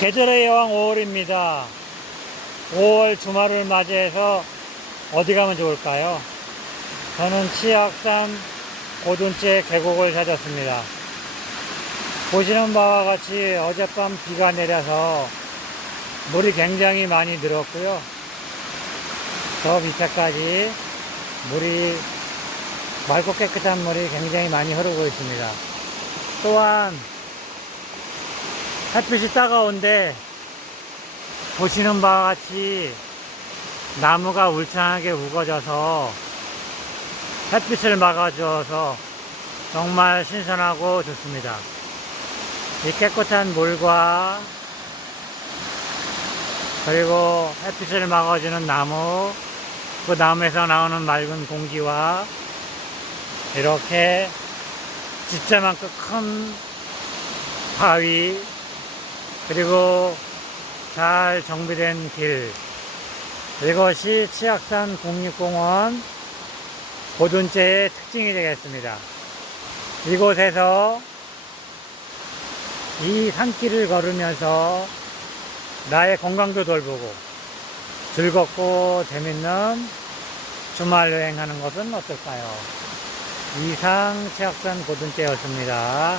계절의 여왕 5월입니다. 5월 주말을 맞이해서 어디 가면 좋을까요? 저는 치악산 고둔째 계곡을 찾았습니다. 보시는 바와 같이 어젯밤 비가 내려서 물이 굉장히 많이 늘었고요. 저 밑에까지 물이 맑고 깨끗한 물이 굉장히 많이 흐르고 있습니다. 또한 햇빛이 따가운데 보시는 바와 같이 나무가 울창하게 우거져서 햇빛을 막아줘서 정말 신선하고 좋습니다. 이 깨끗한 물과 그리고 햇빛을 막아주는 나무, 그 나무에서 나오는 맑은 공기와 이렇게 진짜만큼 큰 바위, 그리고 잘 정비된 길, 이것이 치악산 국립공원 고둔제의 특징이 되겠습니다. 이곳에서 이 산길을 걸으면서 나의 건강도 돌보고 즐겁고 재밌는 주말 여행하는 것은 어떨까요? 이상 치악산 고둔제였습니다.